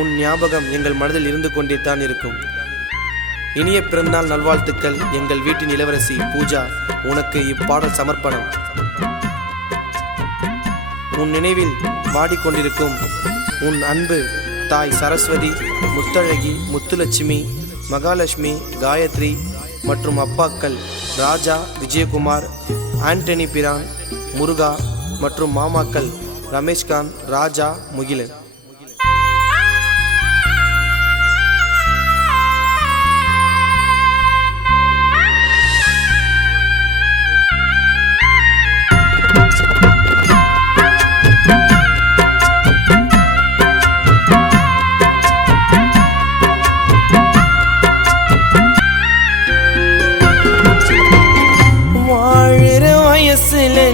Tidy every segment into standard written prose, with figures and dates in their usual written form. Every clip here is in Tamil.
உன் ஞாபகம் எங்கள் மனதில் இருந்து கொண்டே தான் இருக்கும். இனிய பிறந்தநாள் நல்வாழ்த்துக்கள் எங்கள் வீட்டின் இளவரசி பூஜா. உனக்கு இப்பாடல் சமர்ப்பணம். உன் நினைவில் வாடிக்கொண்டிருக்கும் உன் அன்பு தாய் சரஸ்வதி, முத்தழகி, முத்துலட்சுமி, மகாலட்சுமி, காயத்ரி மற்றும் அப்பாக்கள் ராஜா, விஜயகுமார், ஆண்டனி பிரான், முருகா மற்றும் மாமாக்கள் ரமேஷ்காந்த், ராஜா, முகிலன்.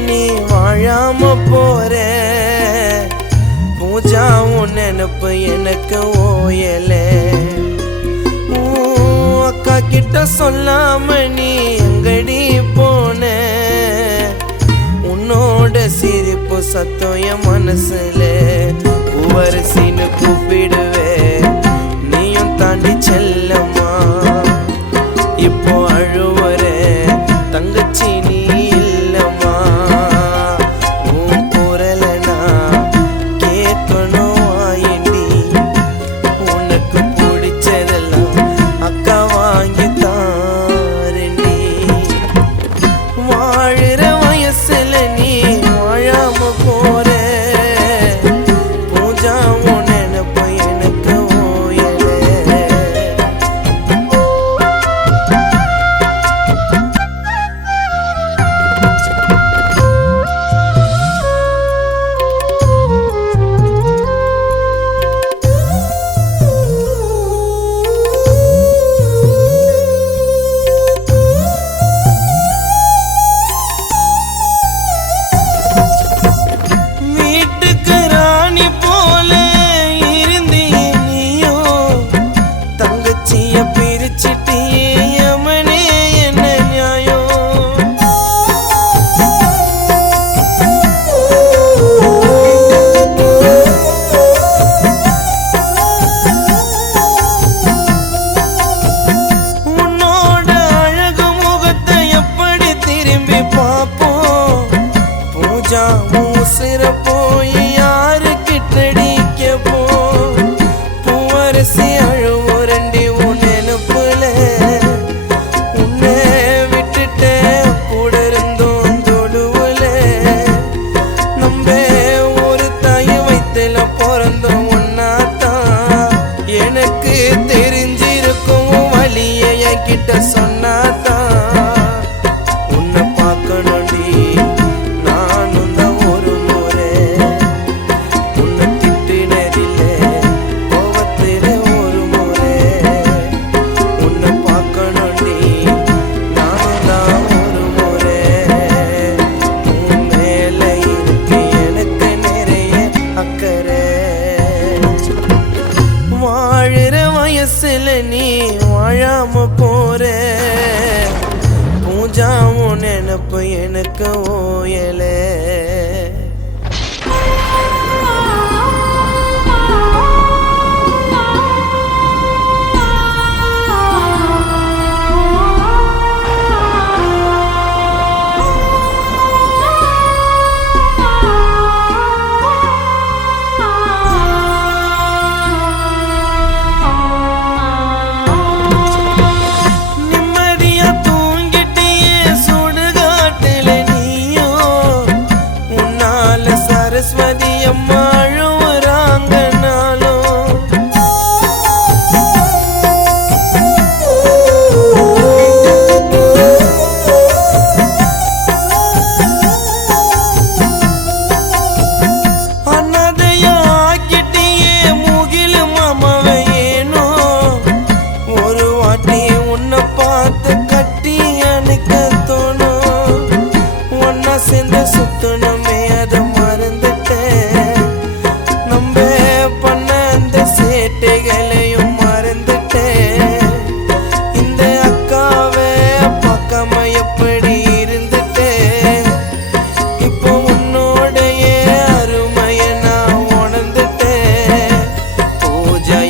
நீ வாழாம போற பூஜா, உன் நினப்பு எனக்கு ஓயல. அக்கா கிட்ட சொல்லாம நீ எங்கடி போன? உன்னோட சிரிப்பு சத்தம் என் மனசுல பூவரசின்னு கூப்பிடுவே. நீயும் தாண்டி செல்லம்மா இப்போ அழுவுற தங்கச்சி நீ இல்லம்மா. உன் குரலனா கேட்கணும் ஆயண்டி. உனக்கு பிடிச்சதெல்லாம் அக்கா வாங்கி தாரண்டி. வாழுற வயசுல நீ வாழாம போற பூஜா, உன் நினப்பு எனக்கு ஓயல. உசிர போய் யாரு கிட்டடிக்க போ? பூவரசி அழுவுரண்டி உன் நினப்புல. உன்னை விட்டுட்ட கூட இருந்தோம் தொடுவுல. நம்ம ஒரு தாய் வயித்துல பிறந்தோம் ஒன்னாத்தான். எனக்கு தெரிஞ்சிருக்கும் வழிய என் கிட்ட சொன்னாதான். உன்னை பார்க்கணும்டி நீ வாழாம போற பூஜா, உன் நினப்பு எனக்கு ஓயல. சரஸ்வதி அம்மா அழுவுறாங்கனாலும் அன்னதையா ஆக்கிட்டியே முகிலு மாமாவை. ஏனோ ஒரு வாட்டி உன்னை பார்த்து கட்டி அணைக்க தோணும். ஒன்னா சேர்ந்து சுத்தணுமே அதை சேட்டைகளையும் மறந்துட்டேன். இந்த அக்காவை பார்க்காம எப்படி இருந்துட்டேன். இப்போ உன்னோடைய அருமையை நான் உணர்ந்துட்டேன். பூஜா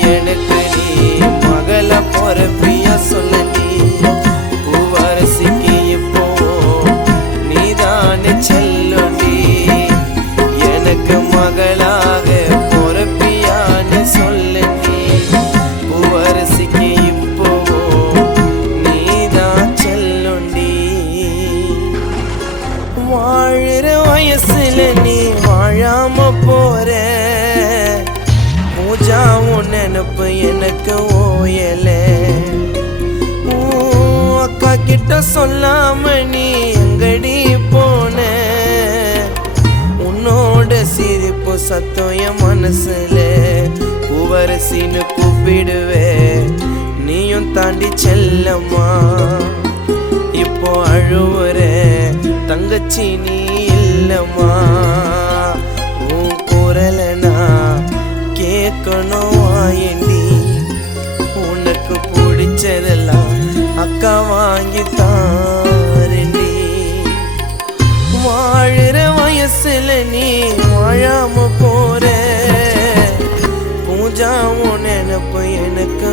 நினப்பு எனக்கு ஓயல. அக்கா கிட்ட சொல்லாம நீ எங்கடி போன? உன்னோட சிரிப்பு சத்தம் என் மனசுல பூவரசின்னு கூப்பிடுவே, நீயும் தாண்டி செல்லம்மா. இப்போ அழுவுற தங்கச்சி நீ இல்லம்மா. உன் குரலனா கேட்கணும் வாயண்டி. உனக்கு பிடிச்சதெல்லாம் அக்கா வாங்கி தாரண்டி. வாழுற வயசுல நீ வாழாம போற. பூஜா உன் நினப்பு எனக்கு